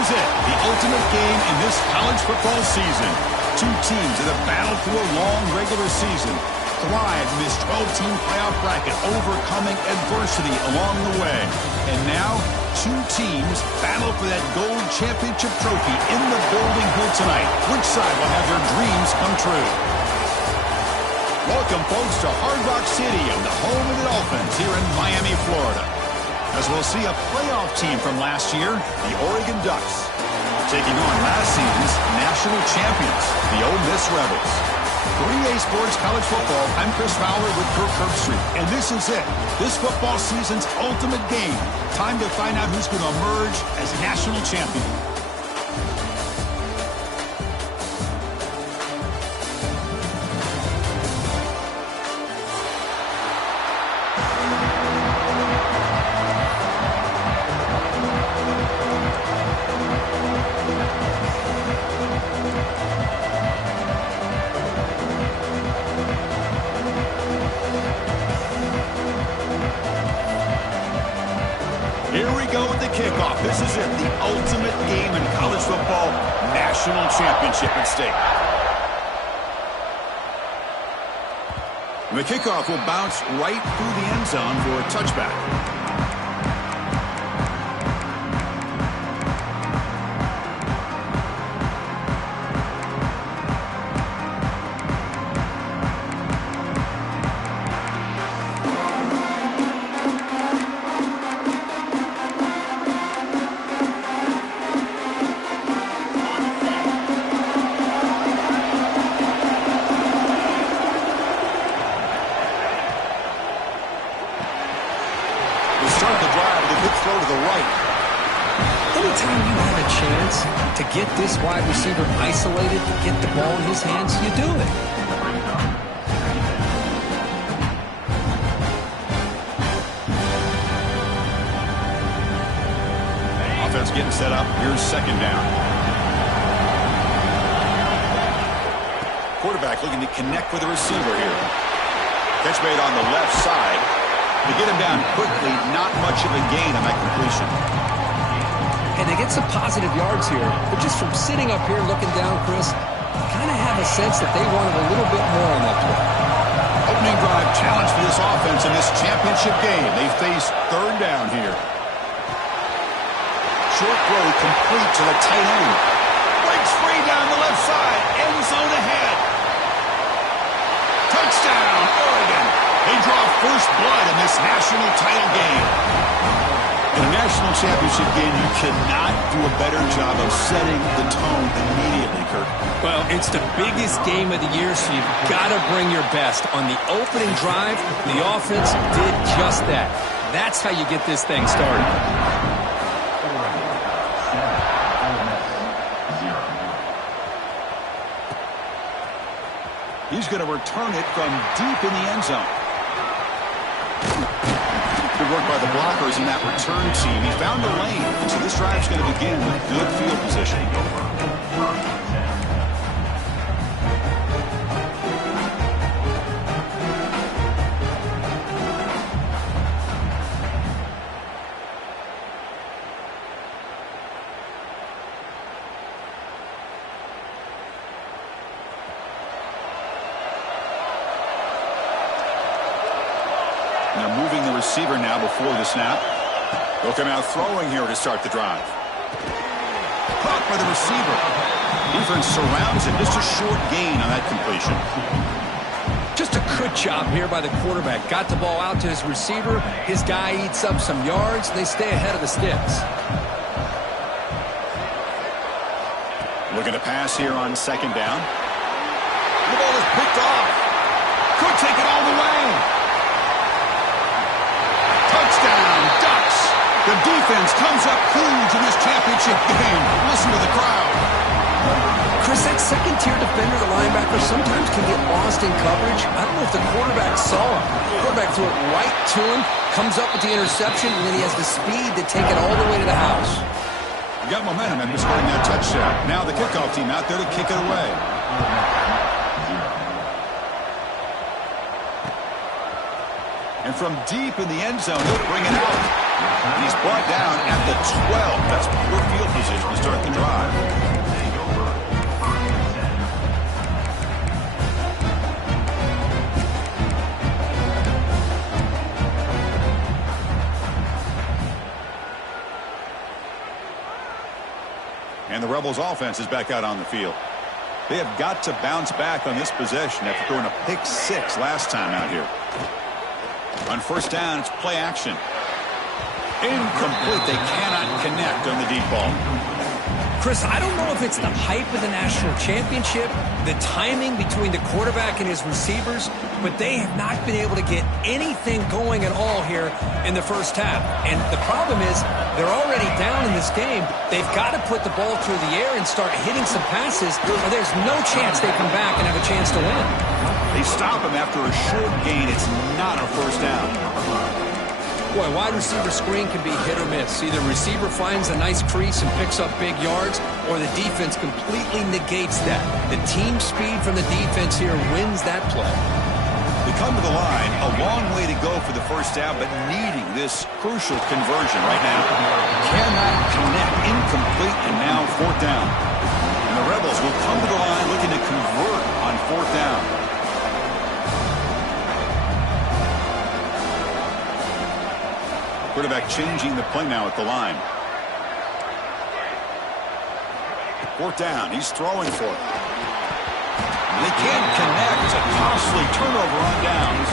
is it, the ultimate game in this college football season. Two teams that have battled through a long regular season, thrived in this 12-team playoff bracket, overcoming adversity along the way. And now, two teams battle for that gold championship trophy in the building here tonight. Which side will have their dreams come true? Welcome, folks, to Hard Rock Stadium, the home of the Dolphins here in Miami, Florida. As we'll see a playoff team from last year, the Oregon Ducks, taking on last season's national champions, the Ole Miss Rebels. For EA Sports College Football, I'm Chris Fowler with Kirk Herbstreit, and this is it. This football season's ultimate game. Time to find out who's going to emerge as national champion. Here we go with the kickoff. This is it, the ultimate game in college football, national championship at stake. The kickoff will bounce right through the end zone for a touchback. Start the drive with a good throw to the right. Anytime you have a chance to get this wide receiver isolated, to get the ball in his hands, you do it. Offense getting set up. Here's second down. Quarterback looking to connect with the receiver here. Catch made on the left side. To get him down quickly, not much of a gain on that completion. And they get some positive yards here, but just from sitting up here looking down, Chris, you kind of have a sense that they wanted a little bit more on that play. Opening drive challenge for this offense in this championship game. They face third down here. Short throw complete to the tight end. Breaks free down the left side. End zone ahead. Touchdown, Oregon. They draw first blood in this national title game. In a national championship game, you cannot do a better job of setting the tone immediately, Kirk. Well, it's the biggest game of the year, so you've got to bring your best. On the opening drive, the offense did just that. That's how you get this thing started. He's going to return it from deep in the end zone. Good work by the blockers in that return team. He found a lane, so this drive's going to begin with good field position. They're moving the receiver now before the snap. They'll come out throwing here to start the drive. Caught by the receiver. Defense surrounds him. Just a short gain on that completion. Just a good job here by the quarterback. Got the ball out to his receiver. His guy eats up some yards. They stay ahead of the sticks. Looking to pass here on second down. The ball is picked off. Could take it all the way. Touchdown, Ducks. The defense comes up huge in this championship game. Listen to the crowd. Chris, that second-tier defender, the linebacker, sometimes can get lost in coverage. I don't know if the quarterback saw him. The quarterback threw it right to him, comes up with the interception, and then he has the speed to take it all the way to the house. Got momentum after scoring that touchdown. Now the kickoff team out there to kick it away. And from deep in the end zone, he'll bring it out. He's brought down at the 12. That's poor field position to start the drive. And the Rebels offense is back out on the field. They have got to bounce back on this possession after throwing a pick 6 last time out here. On first down, it's play action. Incomplete. They cannot connect on the deep ball. Chris, I don't know if it's the hype of the national championship, the timing between the quarterback and his receivers, but they have not been able to get anything going at all here in the first half. And the problem is they're already down in this game. They've got to put the ball through the air and start hitting some passes, or there's no chance they come back and have a chance to win. They stop him after a short gain. It's not a first down. Boy, wide receiver screen can be hit or miss. Either receiver finds a nice crease and picks up big yards, or the defense completely negates that. The team speed from the defense here wins that play. They come to the line, a long way to go for the first down, but needing this crucial conversion right now. Cannot connect, incomplete, and now fourth down. And the Rebels will come to the line looking to convert on fourth down. Quarterback changing the play now at the line. Fourth down. He's throwing for it. They can't connect. It's a costly turnover on downs.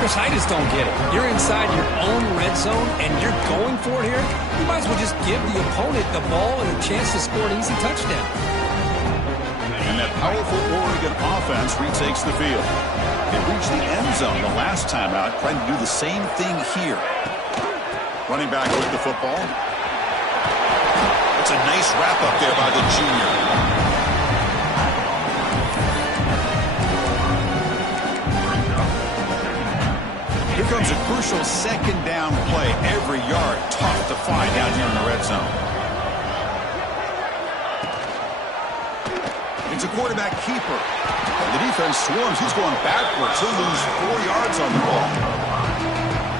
Chris, I just don't get it. You're inside your own red zone, and you're going for it here? You might as well just give the opponent the ball and a chance to score an easy touchdown. And that powerful Oregon offense retakes the field. They reached the end zone the last time out, trying to do the same thing here. Running back with the football. It's a nice wrap-up there by the junior. Here comes a crucial second down play. Every yard tough to find down here in the red zone. It's a quarterback keeper. The defense swarms. He's going backwards. He'll lose 4 yards on the ball.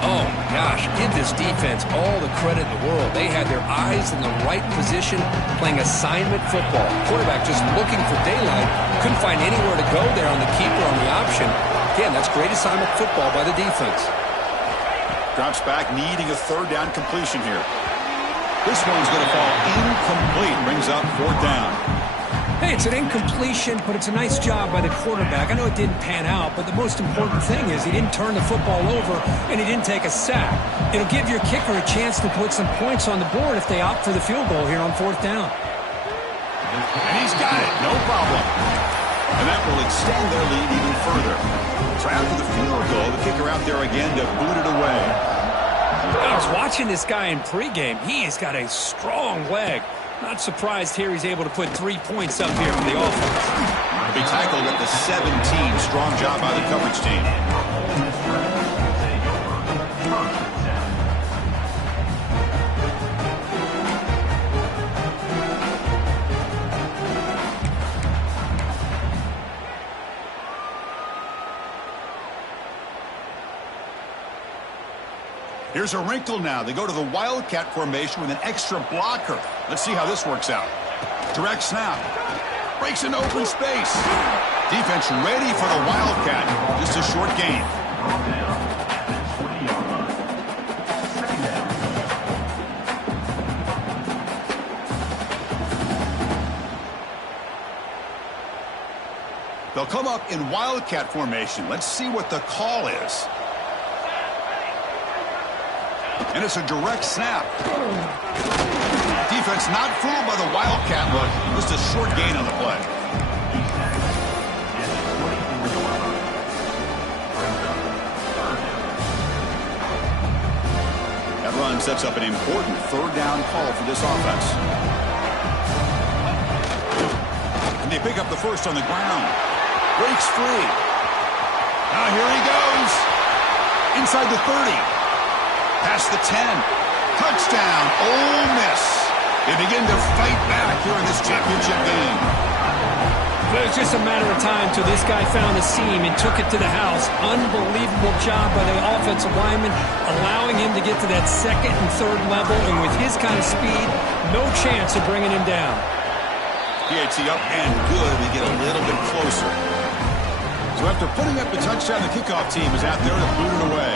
Oh, my gosh, give this defense all the credit in the world. They had their eyes in the right position, playing assignment football. Quarterback just looking for daylight. Couldn't find anywhere to go there on the keeper on the option. Again, that's great assignment football by the defense. Drops back, needing a third down completion here. This one's going to fall incomplete. Brings up fourth down. Hey, it's an incompletion, but it's a nice job by the quarterback. I know it didn't pan out, but the most important thing is he didn't turn the football over and he didn't take a sack. It'll give your kicker a chance to put some points on the board if they opt for the field goal here on fourth down. And he's got it, no problem. And that will extend their lead even further. So after the field goal, the kicker out there again to boot it away. I was watching this guy in pregame. He's got a strong leg. Not surprised here he's able to put 3 points up here for the offense. They tackled at the 17. Strong job by the coverage team. Here's a wrinkle now. They go to the Wildcat formation with an extra blocker. Let's see how this works out. Direct snap. Breaks into open space. Defense ready for the Wildcat. Just a short gain. They'll come up in Wildcat formation. Let's see what the call is. And it's a direct snap. Defense not fooled by the Wildcat look. Just a short gain on the play. That run sets up an important third down call for this offense. And they pick up the first on the ground. Breaks free. Now here he goes. Inside the 30. Past the 10. Touchdown, Ole Miss. They begin to fight back here in this championship game. Well, it was just a matter of time till this guy found a seam and took it to the house. Unbelievable job by the offensive lineman, allowing him to get to that second and third level, and with his kind of speed, no chance of bringing him down. PAT up and good. We get a little bit closer. So after putting up the touchdown, the kickoff team is out there to boot it away.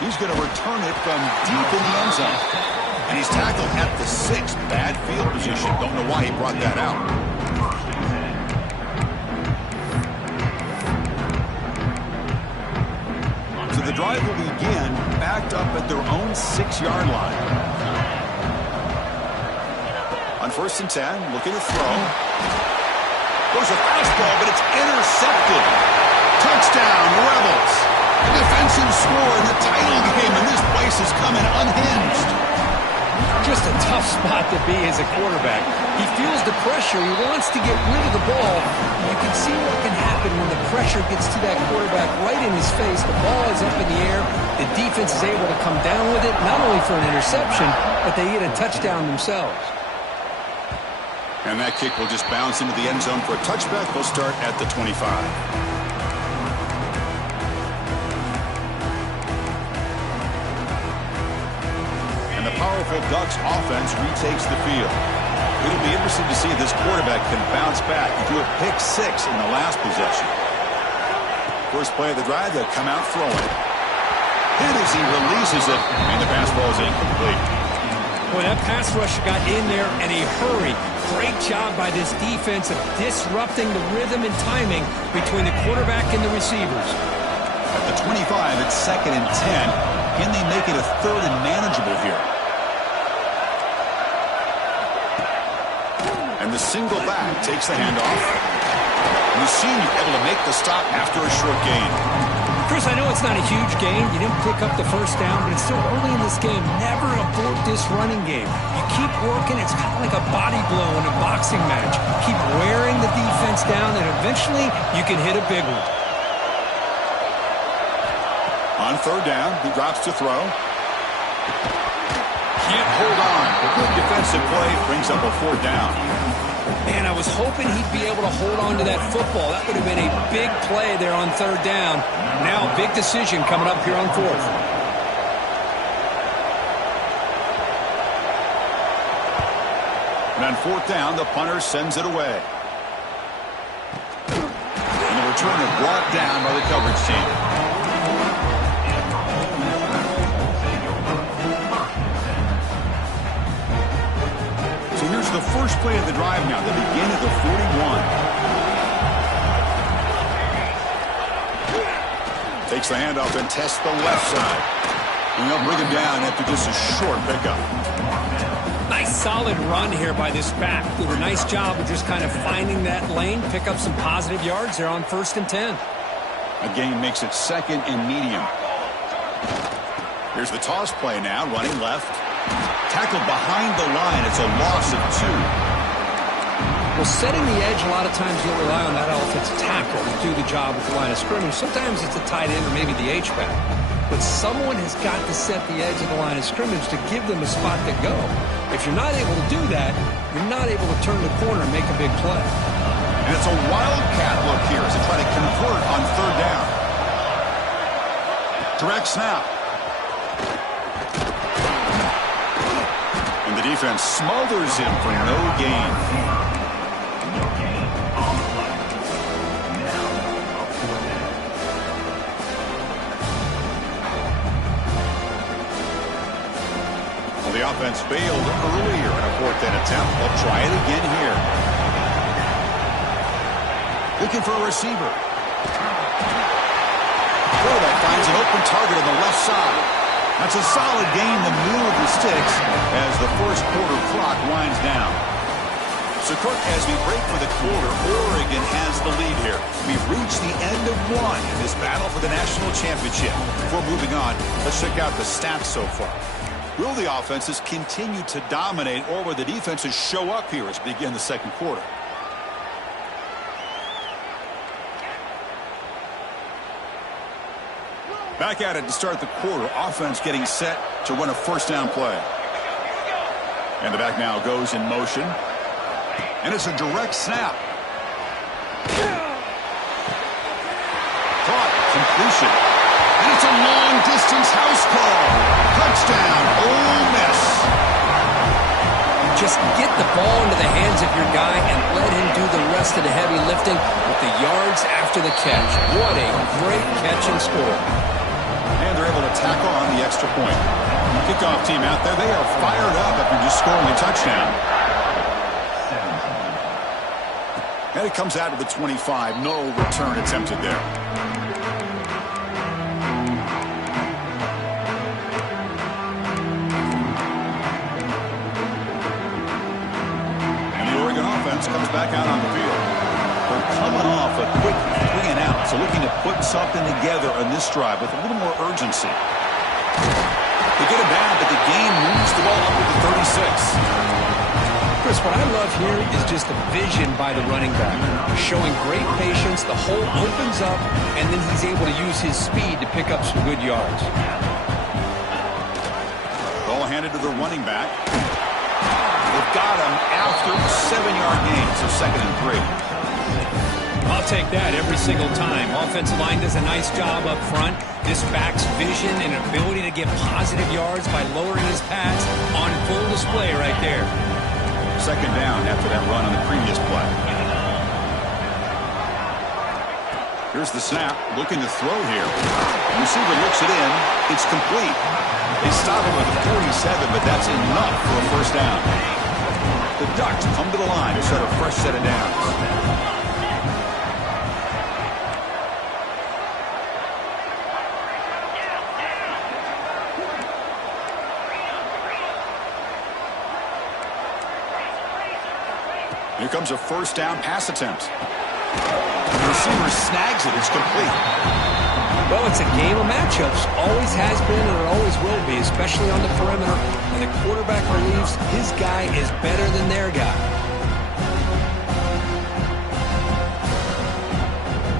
He's going to return it from deep in the end zone. And he's tackled at the 6. Bad field position. Don't know why he brought that out. So the drive will begin backed up at their own 6-yard line. On 1st and 10, looking to throw. Goes a fastball, but it's intercepted. Touchdown, Rebels. A defensive score in the title game, and this place is coming unhinged. Just a tough spot to be as a quarterback. He feels the pressure. He wants to get rid of the ball. You can see what can happen when the pressure gets to that quarterback right in his face. The ball is up in the air. The defense is able to come down with it, not only for an interception, but they get a touchdown themselves. And that kick will just bounce into the end zone for a touchback. They'll start at the 25. Powerful Ducks offense retakes the field. It'll be interesting to see if this quarterback can bounce back. He threw a pick 6 in the last possession. First play of the drive, they'll come out throwing. Hit as he releases it, and the pass ball is incomplete. Boy, that pass rush got in there in a hurry. Great job by this defense of disrupting the rhythm and timing between the quarterback and the receivers. At the 25, it's 2nd and 10. Can they make it a 3rd and manageable here? And the single back takes the handoff. Mussini able to make the stop after a short gain. Chris, I know it's not a huge gain. You didn't pick up the first down, but it's still early in this game. Never abort this running game. You keep working. It's kind of like a body blow in a boxing match. Keep wearing the defense down, and eventually you can hit a big one. On 3rd down, he drops to throw. Can't hold on. A good defensive play brings up a 4th down. Man, I was hoping he'd be able to hold on to that football. That would have been a big play there on 3rd down. Now, big decision coming up here on 4th. And on 4th down, the punter sends it away. And the return is brought down by the coverage team. The first play of the drive now, the begin of the 41. Takes the handoff and tests the left side. And they'll bring him down after just a short pickup. Nice solid run here by this back. Did a nice job of just kind of finding that lane, pick up some positive yards there on 1st and 10. A gain makes it 2nd and medium. Here's the toss play now, running left. Tackled behind the line. It's a loss of 2. Well, setting the edge, a lot of times you'll rely on that offensive tackle to do the job at the line of scrimmage. Sometimes it's a tight end or maybe the H-back. But someone has got to set the edge of the line of scrimmage to give them a spot to go. If you're not able to do that, you're not able to turn the corner and make a big play. And it's a wildcat look here as they try to convert on 3rd down. Direct snap. And the defense smothers him for no gain. Well, the offense failed earlier in a 4th down attempt. They'll try it again here. Looking for a receiver. Quarterback finds an open target on the left side. That's a solid gain to move the sticks as the first quarter clock winds down. So, Kirk, as we break for the quarter, Oregon has the lead here. We've reached the end of 1 in this battle for the national championship. Before moving on, let's check out the stats so far. Will the offenses continue to dominate, or will the defenses show up here as we begin the 2nd quarter? Back at it to start the quarter. Offense getting set to run a first down play. And the back now goes in motion. And it's a direct snap. Caught. Completion. And it's a long-distance house call. Touchdown, Ole Miss. Just get the ball into the hands of your guy and let him do the rest of the heavy lifting with the yards after the catch. What a great catch and score. And they're able to tackle on the extra point. Kickoff team out there, they are fired up after just scoring a touchdown. And it comes out to the 25. No return attempted there. And the Oregon offense comes back out on the field. They're coming off a quick 3 and out, so looking to put something together on this drive with a little more urgency. They get it back, but the game moves the ball up to the 36. Chris, what I love here is just the vision by the running back. Showing great patience, the hole opens up, and then he's able to use his speed to pick up some good yards. Ball handed to the running back. They've got him after a 7-yard gain, so 2nd and 3. I'll take that every single time. Offensive line does a nice job up front. This back's vision and ability to get positive yards by lowering his pads on full display right there. 2nd down after that run on the previous play. Here's the snap, looking to throw here. The receiver looks it in. It's complete. They stop him at the 47, but that's enough for a first down. The Ducks come to the line to start a fresh set of downs. Here comes a first down pass attempt. The receiver snags it. It's complete. Well, it's a game of matchups. Always has been and it always will be, especially on the perimeter. When the quarterback believes his guy is better than their guy.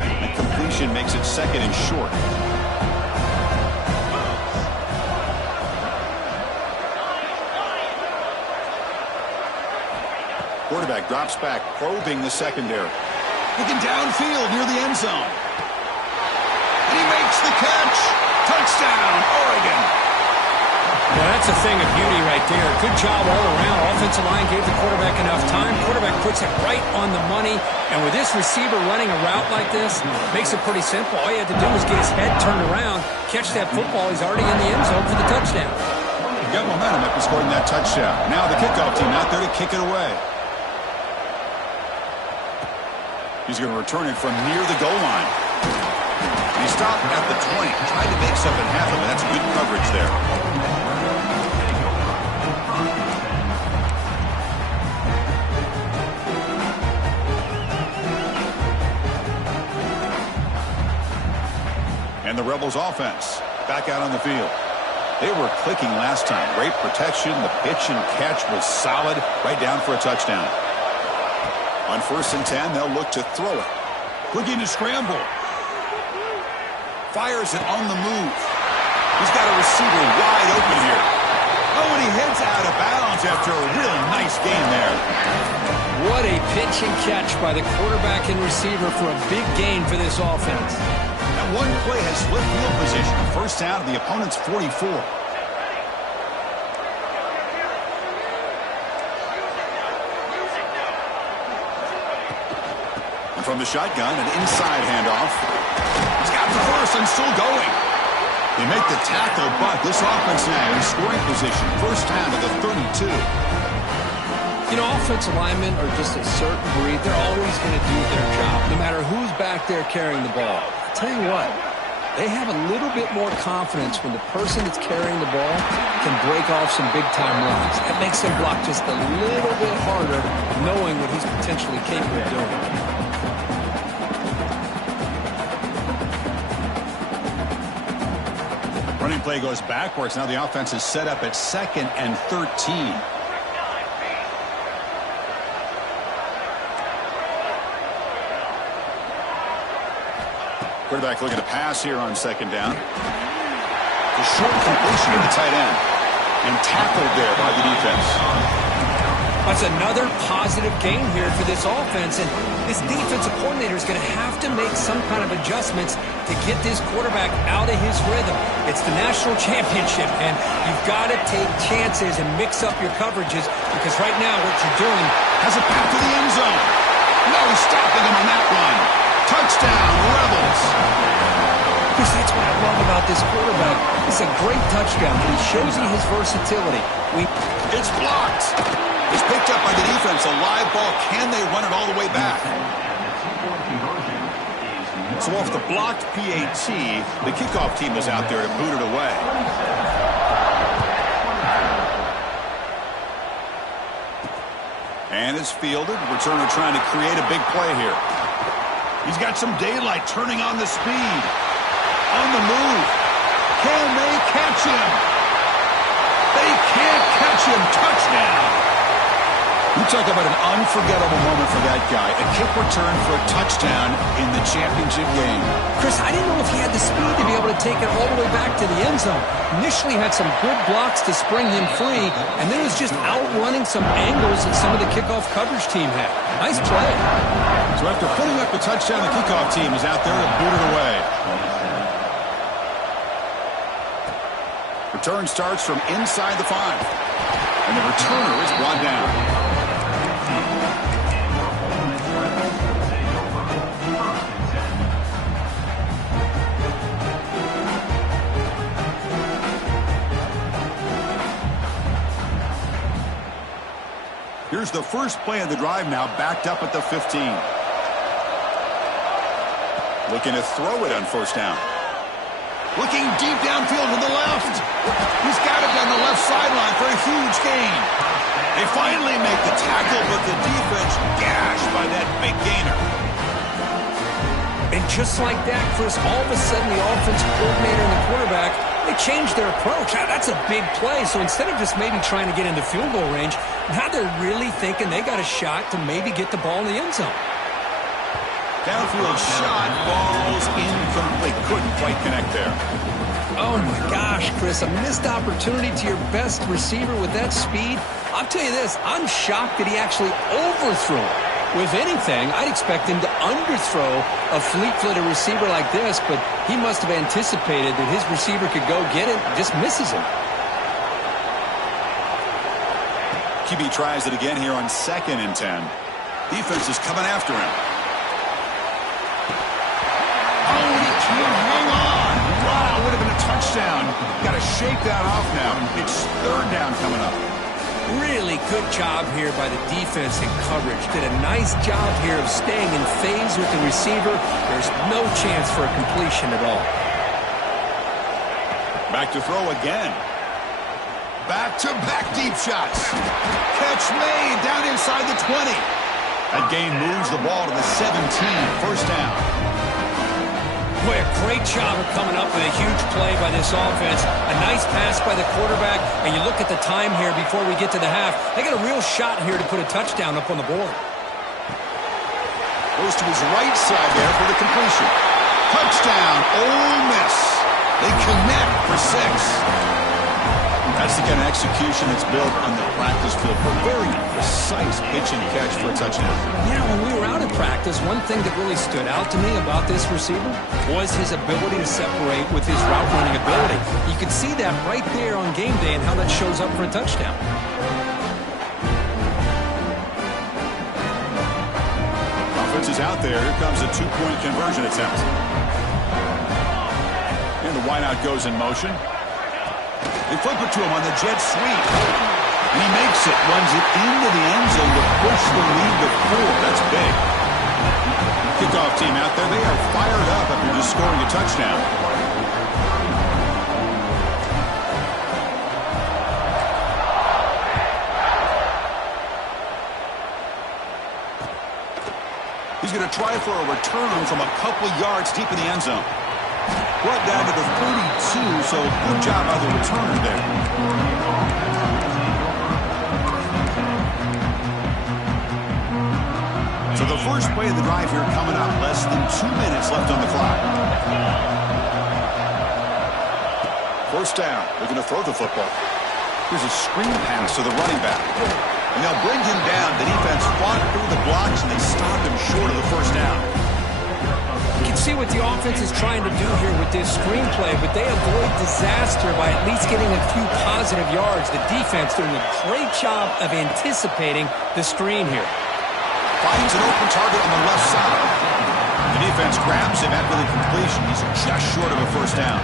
And completion makes it 2nd and short. Quarterback drops back, probing the secondary. Looking downfield near the end zone. And he makes the catch. Touchdown, Oregon. Well, that's a thing of beauty right there. Good job all around. Offensive line gave the quarterback enough time. Quarterback puts it right on the money. And with this receiver running a route like this, makes it pretty simple. All you had to do was get his head turned around, catch that football. He's already in the end zone for the touchdown. He got momentum after scoring that touchdown. Now the kickoff team out there to kick it away. He's going to return it from near the goal line. He stopped at the 20. Tried to make something happen, but that's good coverage there. And the Rebels offense back out on the field. They were clicking last time. Great protection. The pitch and catch was solid. Right down for a touchdown. On 1st and 10, they'll look to throw it. Looking to scramble. Fires it on the move. He's got a receiver wide open here. Oh, and he heads out of bounds after a really nice gain there. What a pitch and catch by the quarterback and receiver for a big gain for this offense. That one play has split field position. First down to the opponent's 44. From the shotgun, an inside handoff. He's got the first and still going. They make the tackle, but this offense now in scoring position. First down to the 32. You know, offensive linemen are just a certain breed. They're always going to do their job, no matter who's back there carrying the ball. I'll tell you what, they have a little bit more confidence when the person that's carrying the ball can break off some big-time runs. That makes them block just a little bit harder, knowing what he's potentially capable of doing. Running play goes backwards. Now the offense is set up at 2nd and 13. Quarterback looking to pass here on 2nd down. A short completion to the tight end. And tackled there by the defense. That's another positive gain here for this offense, and this defensive coordinator is going to have to make some kind of adjustments to get this quarterback out of his rhythm. It's the national championship, and you've got to take chances and mix up your coverages, because right now what you're doing has a path to the end zone. No stopping him on that one. Touchdown, Rebels. Chris, that's what I love about this quarterback. It's a great touchdown, but he shows you his versatility. It's blocked. It's picked up by the defense. A live ball. Can they run it all the way back? So off the blocked PAT, the kickoff team is out there to boot it away. And is fielded. Returner trying to create a big play here. He's got some daylight, turning on the speed. On the move. Can they catch him? They can't catch him. Touchdown. You talk about an unforgettable moment for that guy. A kick return for a touchdown in the championship game. Chris, I didn't know if he had the speed to be able to take it all the way back to the end zone. Initially had some good blocks to spring him free, and then was just outrunning some angles that some of the kickoff coverage team had. Nice play. So after putting up the touchdown, the kickoff team is out there to boot it away. Return starts from inside the 5. And the returner is brought down. Here's the first play of the drive now, backed up at the 15. Looking to throw it on first down. Looking deep downfield to the left. He's got it down the left sideline for a huge gain. They finally make the tackle, but the defense gashed by that big gainer. And just like that, Chris, all of a sudden the offensive coordinator and the quarterback, they changed their approach. Now, that's a big play. So instead of just maybe trying to get into field goal range, now they're really thinking they got a shot to maybe get the ball in the end zone. Downfield shot, balls incomplete. Couldn't quite connect there. Oh, my gosh, Chris, a missed opportunity to your best receiver with that speed. I'll tell you this, I'm shocked that he actually overthrew it. With anything, I'd expect him to underthrow a fleet-footed receiver like this, but he must have anticipated that his receiver could go get it and just misses him. QB tries it again here on 2nd and 10. Defense is coming after him. Oh, he can't hang on. Wow, would have been a touchdown. Got to shake that off now. It's 3rd down coming up. Really good job here by the defense in coverage. Did a nice job here of staying in phase with the receiver. There's no chance for a completion at all. Back to throw again. Back-to-back deep shots. Catch made down inside the 20. That gain moves the ball to the 17. First down. Boy, a great job of coming up with a huge play by this offense. A nice pass by the quarterback, and you look at the time here before we get to the half. They got a real shot here to put a touchdown up on the board. Goes to his right side there for the completion. Touchdown, Ole Miss. They connect for 6. That's the kind of execution that's built on the practice field for very precise pitch and catch for a touchdown. Yeah, when we were out of practice, one thing that really stood out to me about this receiver was his ability to separate with his route running ability. You can see that right there on game day and how that shows up for a touchdown. Offense is out there. Here comes a 2-point conversion attempt. And the wideout goes in motion. They flip it to him on the jet sweep. And he makes it, runs it into the end zone to push the lead to 4. That's big. Kickoff team out there, they are fired up after just scoring a touchdown. He's going to try for a return from a couple yards deep in the end zone. Brought down to the 32, so good job by the returner there. So the first play of the drive here coming up. Less than 2 minutes left on the clock. First down. They're going to throw the football. Here's a screen pass to the running back. And they'll bring him down. The defense fought through the blocks, and they stopped him short of the first down. You can see what the offense is trying to do here with this screenplay, but they avoid disaster by at least getting a few positive yards. The defense doing a great job of anticipating the screen here. Finds an open target on the left side. The defense grabs him after the completion. He's just short of a first down.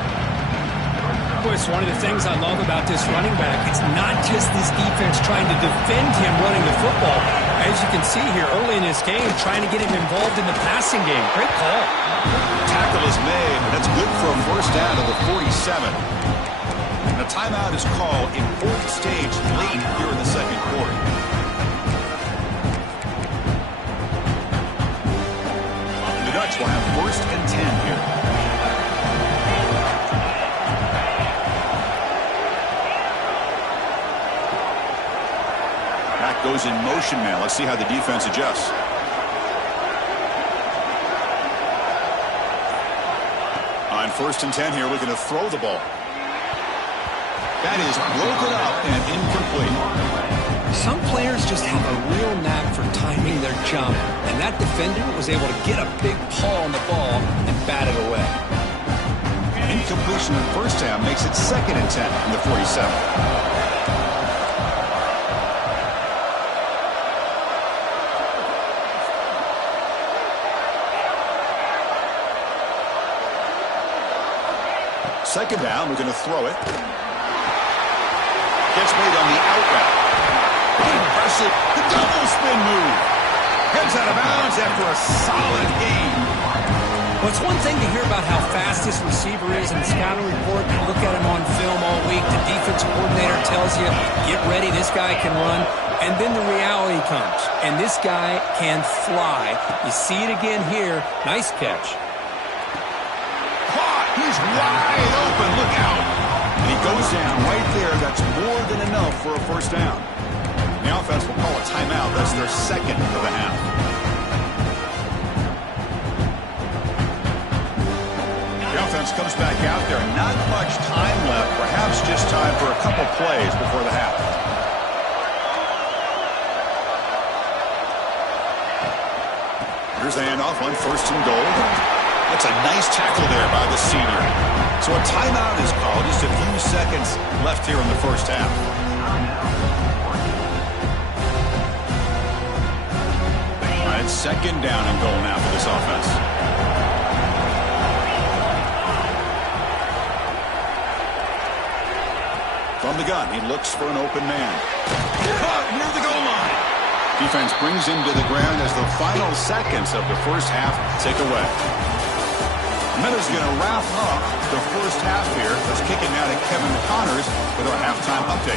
It's one of the things I love about this running back. It's not just this defense trying to defend him running the football. As you can see here early in this game, trying to get him involved in the passing game. Great call. Tackle is made, but that's good for a first down to the 47. And a timeout is called, important stage late here in the second quarter. The Ducks will have first and 10 here. Goes in motion now. Let's see how the defense adjusts. On first and 10 here, we're going to throw the ball. That is broken up and incomplete. Some players just have a real knack for timing their jump, and that defender was able to get a big paw on the ball and bat it away. Incompletion in first down makes it second and 10 from the 47. Second down, we're going to throw it. Gets made on the out route. Impressive. The double spin move. Heads out of bounds after a solid gain. Well, it's one thing to hear about how fast this receiver is in the scouting report. You look at him on film all week. The defensive coordinator tells you, get ready, this guy can run. And then the reality comes. And this guy can fly. You see it again here. Nice catch. He's wide open. Look out. And he goes down right there. That's more than enough for a first down. The offense will call a timeout. That's their second of the half. The offense comes back out there. Not much time left. Perhaps just time for a couple plays before the half. Here's the handoff on first and goal. That's a nice tackle there by the senior. So a timeout is called. Just a few seconds left here in the first half. All right, second down and goal now for this offense. From the gun, he looks for an open man. Caught near the goal line. Defense brings him to the ground as the final seconds of the first half tick away. Miller's going to wrap up the first half here. Let's kick it now to Kevin Connors with our halftime update.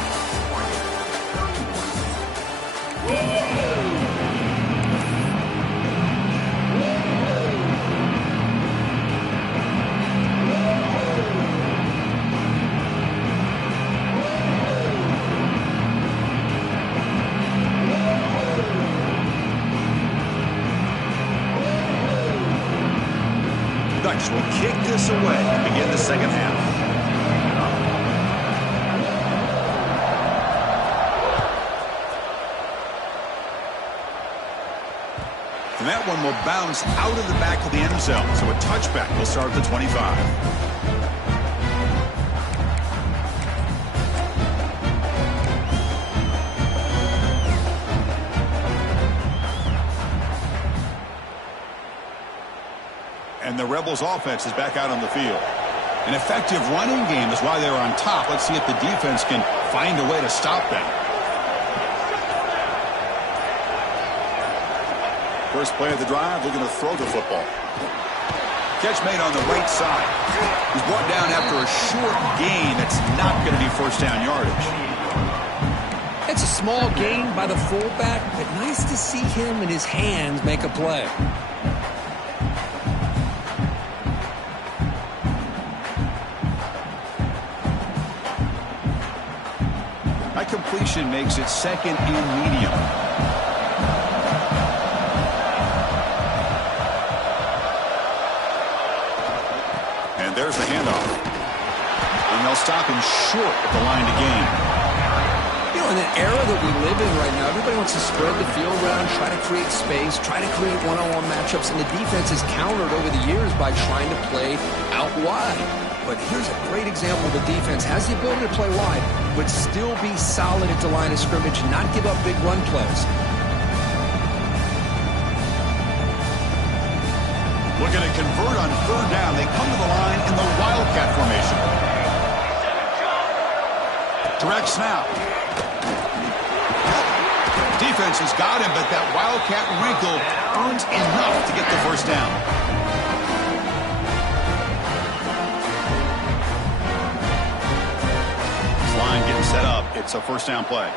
Ducks will kick this away and begin the second half. And that one will bounce out of the back of the end zone. So a touchback will start at the 25. And the Rebels offense is back out on the field. An effective running game is why they're on top. Let's see if the defense can find a way to stop them. First play of the drive, they're going to throw the football. Catch made on the right side. He's brought down after a short gain that's not going to be first down yardage. It's a small gain by the fullback, but nice to see him and his hands make a play. That completion makes it second and medium. And there's the handoff. And and they'll stop him short at the line to gain. You know, in an era that we live in right now, everybody wants to spread the field around, try to create space, try to create one-on-one matchups, and the defense has countered over the years by trying to play out wide. But here's a great example of a defense has the ability to play wide, but still be solid at the line of scrimmage, not give up big run plays. Looking to convert on third down. They come to the line in the Wildcat formation. Direct snap. Defense has got him, but that Wildcat wrinkle earns enough to get the first down. This line getting set up. It's a first down play.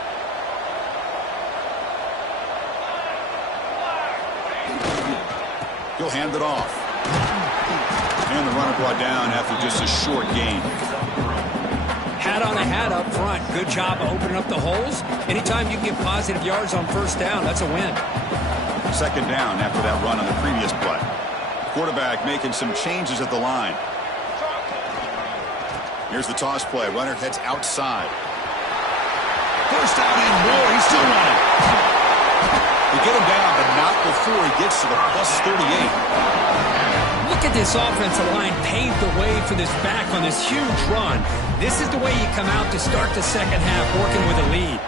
He'll hand it off. And the runner brought down after just a short gain. Hat on a hat up front. Good job of opening up the holes. Anytime you can get positive yards on first down, that's a win. Second down after that run on the previous play. Quarterback making some changes at the line. Here's the toss play. Runner heads outside. First down and more. He's still running. They get him down, but not before he gets to the plus 38. Look at this offensive line paved the way for this back on this huge run. This is the way you come out to start the second half working with a lead.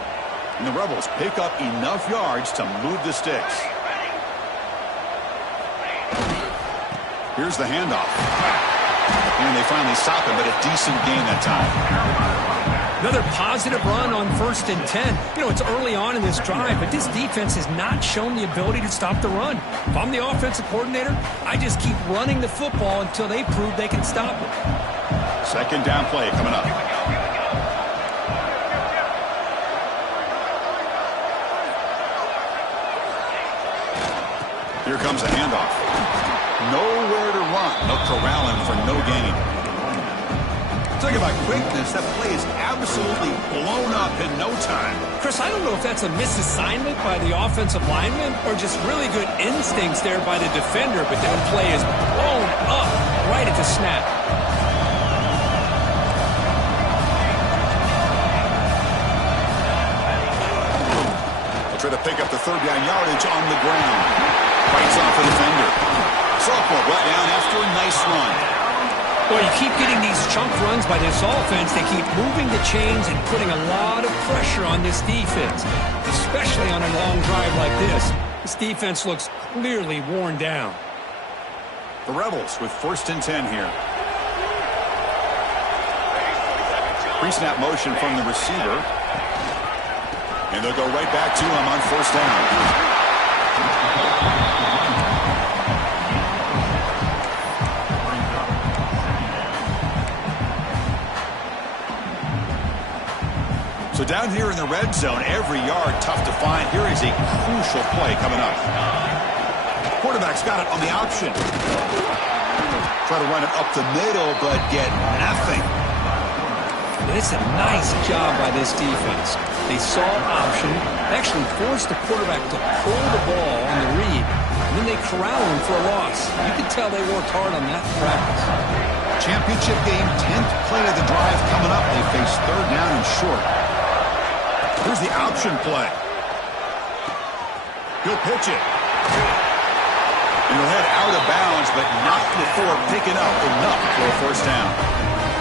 And the Rebels pick up enough yards to move the sticks. Here's the handoff. And they finally stop him, but a decent gain that time. Another positive run on 1st and 10. You know, it's early on in this drive, but this defense has not shown the ability to stop the run. If I'm the offensive coordinator, I just keep running the football until they prove they can stop it. Second down play coming up. Here comes a handoff. Nowhere to run. They'll corral him for no gain. Talking about quickness, that play is absolutely blown up in no time. Chris, I don't know if that's a misassignment by the offensive lineman or just really good instincts there by the defender, but that play is blown up right at the snap. They'll try to pick up the third down yardage on the ground. Fights off the defender. Sophomore brought down after a nice run. Well, you keep getting these chunk runs by this offense. They keep moving the chains and putting a lot of pressure on this defense, especially on a long drive like this. This defense looks clearly worn down. The Rebels with 1st and 10 here. Pre-snap motion from the receiver. And they'll go right back to him on 1st down. So down here in the red zone, every yard tough to find. Here is a crucial play coming up. Quarterback's got it on the option. Try to run it up the middle, but get nothing. It's a nice job by this defense. They saw option, actually forced the quarterback to pull the ball on the read, and then they corral him for a loss. You can tell they worked hard on that in practice. Championship game, 10th play of the drive coming up. They face third down and short. Here's the option play. He'll pitch it. And he'll head out of bounds, but not before picking up enough for a first down.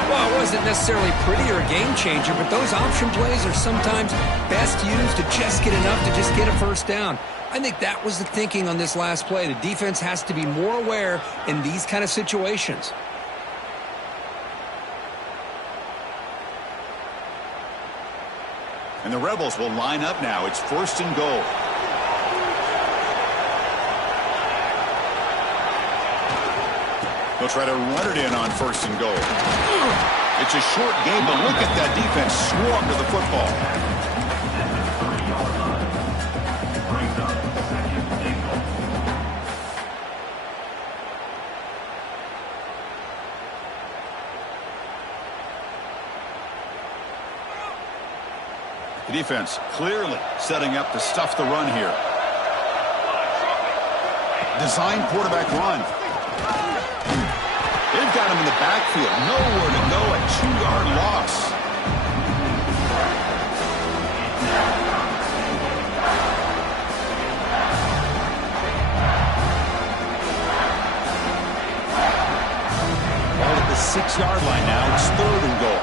Well, it wasn't necessarily pretty or a game changer, but those option plays are sometimes best used to just get enough to just get a first down. I think that was the thinking on this last play. The defense has to be more aware in these kind of situations. And the Rebels will line up now. It's 1st and goal. They'll try to run it in on 1st and goal. It's a short game, but look at that defense swarm to the football. The defense clearly setting up to stuff the run here. Design quarterback run. They've got him in the the backfield. Nowhere to go, a 2-yard loss. Ball at the 6-yard line now. It's 3rd and goal.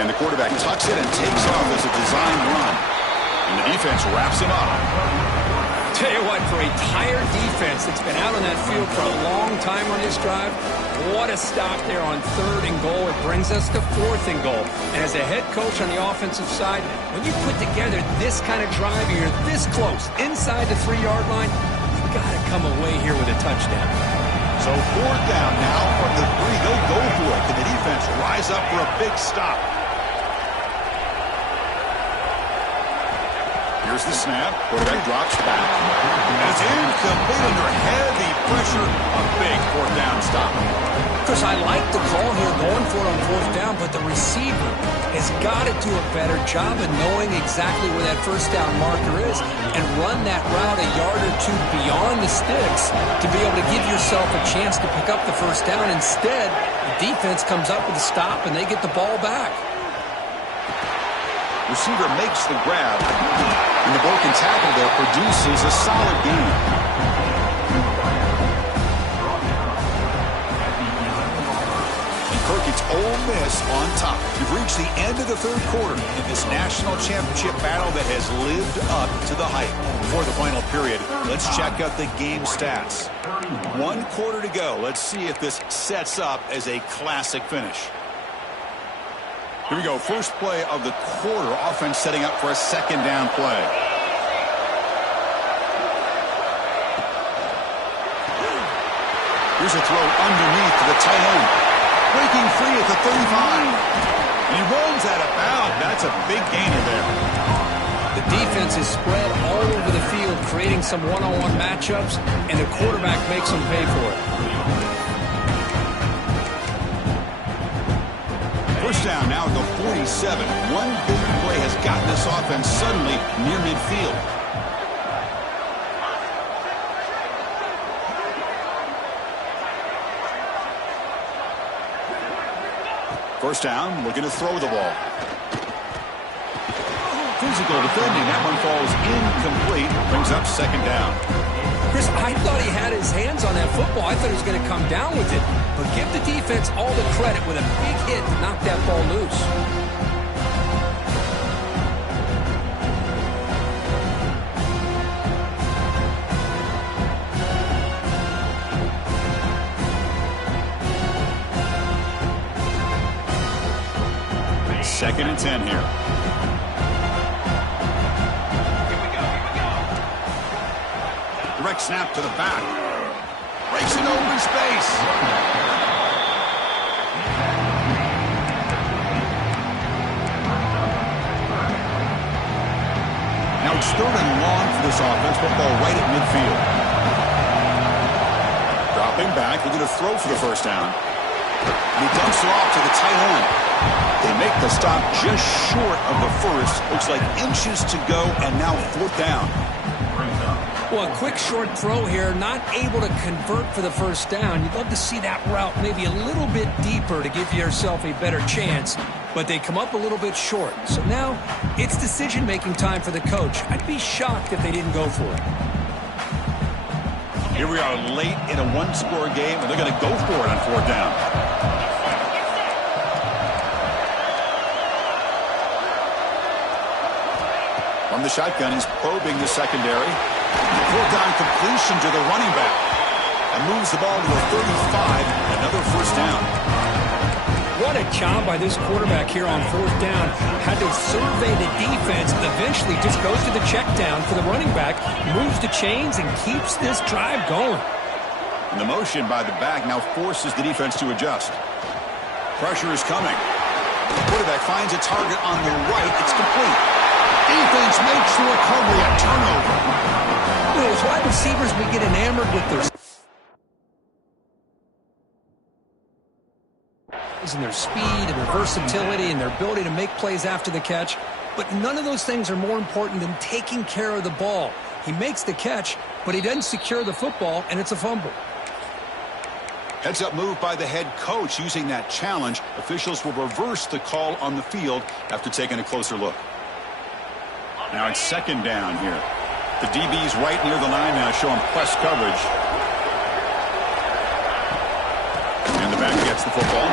And the quarterback tucks it and takes off as a designed run. And the defense wraps him up. Tell you what, for a tired defense that's been out on that field for a long time on this drive, what a stop there on 3rd and goal. It brings us to 4th and goal. And as a head coach on the offensive side, when you put together this kind of drive, you're this close, inside the 3-yard line, you've got to come away here with a touchdown. So 4th down now from the 3. They'll go for it. Can the defense rise up for a big stop? Here's the snap. Quarterback drops back. And it's incomplete under heavy pressure. A big 4th down stop. Chris, I like the call here going for it on 4th down, but the receiver has got to do a better job of knowing exactly where that 1st down marker is and run that route a yard or 2 beyond the sticks to be able to give yourself a chance to pick up the 1st down. Instead, the defense comes up with a stop and they get the ball back. Receiver makes the grab, and the broken tackle there produces a solid gain. And Kirk, it's Ole Miss on top. We've reached the end of the 3rd quarter in this national championship battle that has lived up to the hype. Before the final period, let's check out the game stats. 1 quarter to go. Let's see if this sets up as a classic finish. Here we go, first play of the quarter. Offense setting up for a 2nd down play. Here's a throw underneath to the tight end. Breaking free at the 35. And he runs out of bounds. That's a big gainer there. The defense is spread all over the field, creating some one-on-one matchups, and the quarterback makes them pay for it. First down now at the 47. One big play has gotten this offense suddenly near midfield. First down, looking to throw the ball. Physical defending. That one falls incomplete. Brings up 2nd down. Chris, I thought he had his hands on that football. I thought he was going to come down with it. But give the defense all the credit with a big hit to knock that ball loose. Second and 10 here. Direct snap to the back. Breaks into open space. Now it's 3rd and long for this offense. Football right at midfield. Dropping back. Looking to throw for the 1st down. And he dumps it off to the tight end. They make the stop just short of the 1st. Looks like inches to go, and now 4th down. Well, a quick short throw here, not able to convert for the 1st down. You'd love to see that route maybe a little bit deeper to give yourself a better chance, but they come up a little bit short. So now it's decision-making time for the coach. I'd be shocked if they didn't go for it. Here we are late in a 1-score game, and they're going to go for it on 4th down. From the shotgun, he's probing the secondary. 4th down completion to the running back. And moves the ball to the 35. Another 1st down. What a job by this quarterback here on 4th down. Had to survey the defense. Eventually just goes to the check down for the running back. Moves the chains and keeps this drive going. And the motion by the back now forces the defense to adjust. Pressure is coming. The quarterback finds a target on the right. It's complete. Defense makes the recovery, a turnover. Those wide receivers we get enamored with their and their speed and their versatility and their ability to make plays after the catch. but none of those things are more important than taking care of the ball. He makes the catch, but he doesn't secure the football, and it's a fumble. Heads-up move by the head coach using that challenge. Officials will reverse the call on the field after taking a closer look. Now it's second down here. The DB's right near the line now, showing press coverage. And the back gets the football.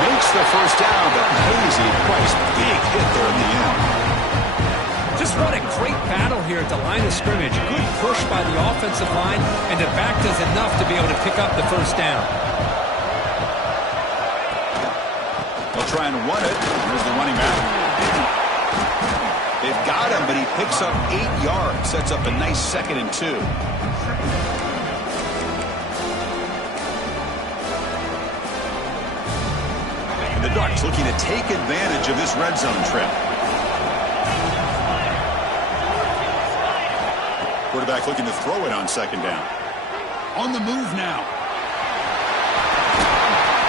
Makes the first down, but Hazy Price, big hit there at the end. Just what a great battle here at the line of scrimmage. Good push by the offensive line, and the back does enough to be able to pick up the first down. They'll try and run it. Here's the running back. They've got him, but he picks up 8 yards. Sets up a nice 2nd and 2. And the Ducks looking to take advantage of this red zone trip. Quarterback looking to throw it on second down. On the move now.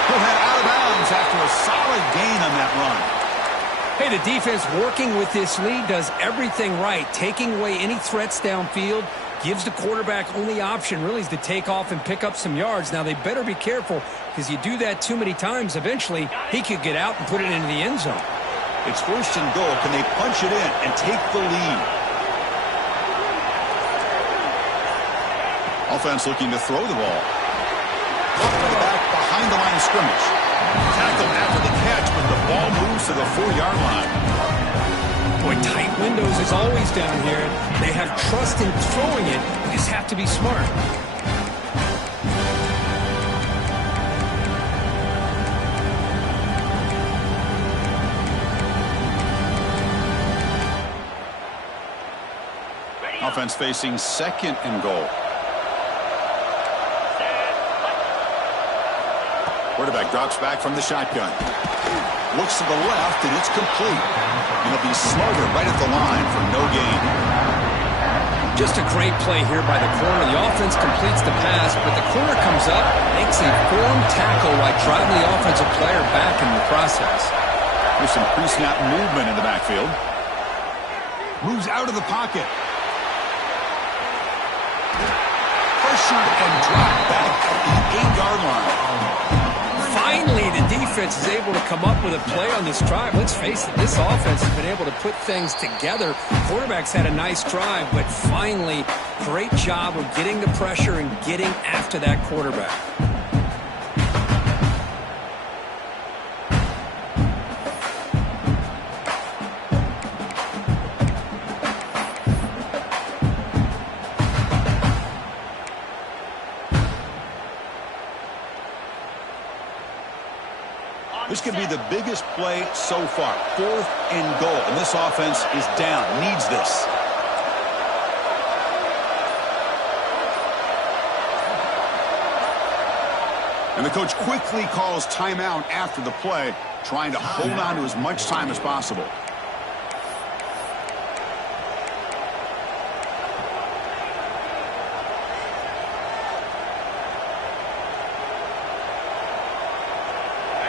He'll head out of bounds after a solid gain on that run. Hey, the defense working with this lead does everything right. Taking away any threats downfield, gives the quarterback only option really is to take off and pick up some yards. Now, they better be careful because you do that too many times, eventually he could get out and put it into the end zone. It's first and goal. Can they punch it in and take the lead? Offense looking to throw the ball. Up to the back behind the line of scrimmage. Tackled after the catch, but the ball moves to the 4-yard line. Boy, tight windows is always down here. They have trust in throwing it. You just have to be smart. Offense facing second and goal. Quarterback drops back from the shotgun. Looks to the left, and it's complete. It'll be Slaughter right at the line for no gain. Just a great play here by the corner. The offense completes the pass, but the corner comes up, makes a firm tackle while driving the offensive player back in the process. There's some pre-snap movement in the backfield. Moves out of the pocket. Pressured and dropped back at the 8-yard line. Finally, the defense is able to come up with a play on this drive. Let's face it, this offense has been able to put things together. Quarterback's had a nice drive, but finally, great job of getting the pressure and getting after that quarterback. This could be the biggest play so far. 4th and goal. And this offense is down. Needs this. And the coach quickly calls timeout after the play, trying to hold on to as much time as possible.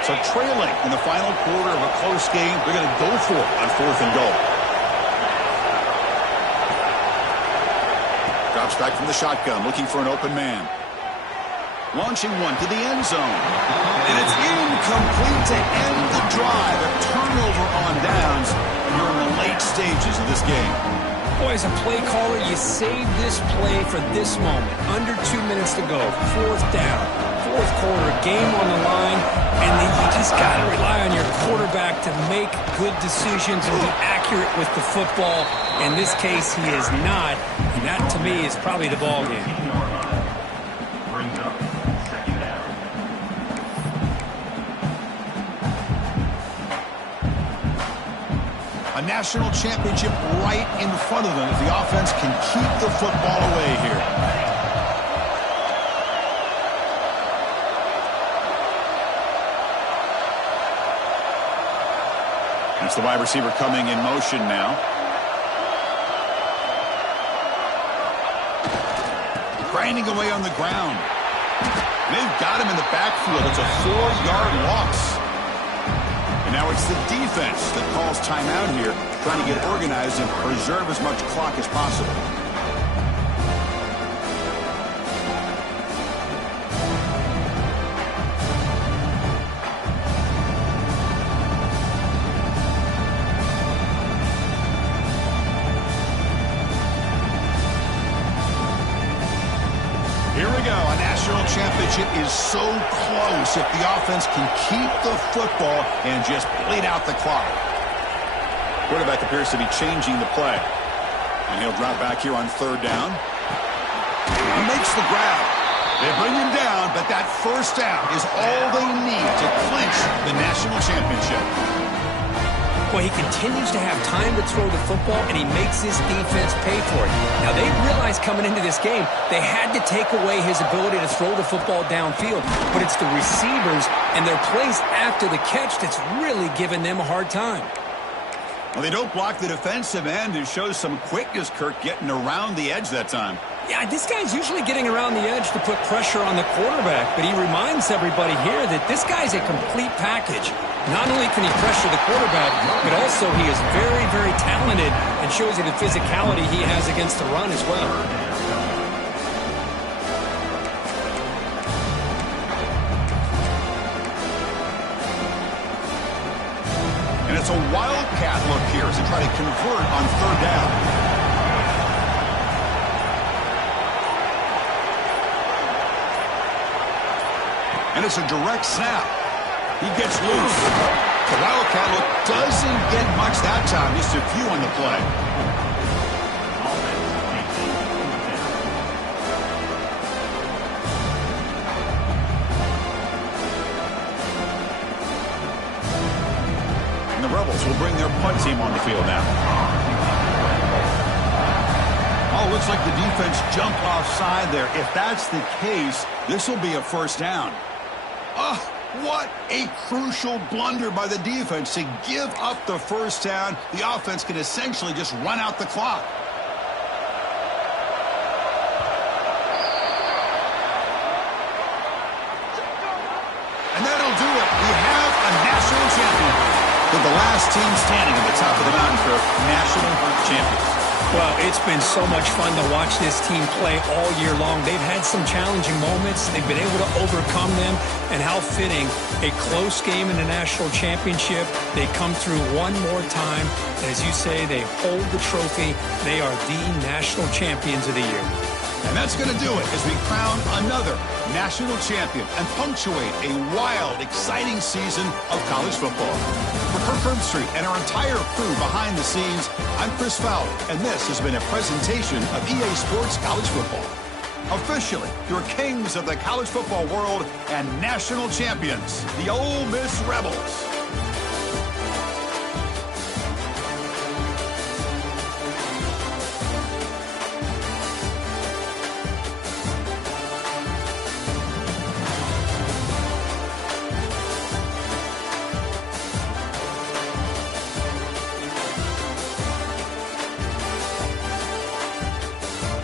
So trailing in the final quarter of a close game, they're going to go for it on 4th and goal. Drops back from the shotgun, looking for an open man. Launching one to the end zone. And it's incomplete to end the drive. A turnover on downs. And you're in the late stages of this game. Boy, as a play caller, you save this play for this moment. Under 2 minutes to go. 4th down. 4th quarter, game on the line, and then you just got to rely on your quarterback to make good decisions and be accurate with the football. In this case, he is not, and that to me is probably the ball game. A national championship right in front of them if the offense can keep the football away here. That's the wide receiver coming in motion now. Grinding away on the ground. They've got him in the backfield. It's a 4-yard loss. And Now it's the defense that calls timeout here, trying to get organized and preserve as much clock as possible. Here we go. A national championship is so close if the offense can keep the football and just bleed out the clock. Quarterback appears to be changing the play. And he'll drop back here on third down. He makes the grab. They bring him down, but that first down is all they need to clinch the national championship. Well, he continues to have time to throw the football, and he makes this defense pay for it. Now, they realized coming into this game they had to take away his ability to throw the football downfield, but it's the receivers and their plays after the catch that's really giving them a hard time. Well, they don't block the defensive end and shows some quickness, Kirk, getting around the edge that time. Yeah, this guy's usually getting around the edge to put pressure on the quarterback, but he reminds everybody here that this guy's a complete package. Not only can he pressure the quarterback, but also he is very, very talented and shows you the physicality he has against the run as well. And it's a wildcat look here as they try to convert on third down. And it's a direct snap. He gets loose. The wildcat look doesn't get much that time, just a few on the play. And the Rebels will bring their punt team on the field now. Oh, looks like the defense jumped offside there. If that's the case, this will be a first down. Oh, what a crucial blunder by the defense to give up the first down. The offense can essentially just run out the clock. And that'll do it. We have a national champion. With the last team standing at the top of the mountain for national champions. Well, it's been so much fun to watch this team play all year long. They've had some challenging moments. They've been able to overcome them. And how fitting, a close game in the national championship. They come through one more time. And as you say, they hold the trophy. They are the national champions of the year. And that's going to do it as we crown another national champion and punctuate a wild, exciting season of college football. For Kirk Herbstreit and our entire crew behind the scenes, I'm Chris Fowler, and this has been a presentation of EA Sports College Football. Officially, your kings of the college football world and national champions, the Ole Miss Rebels.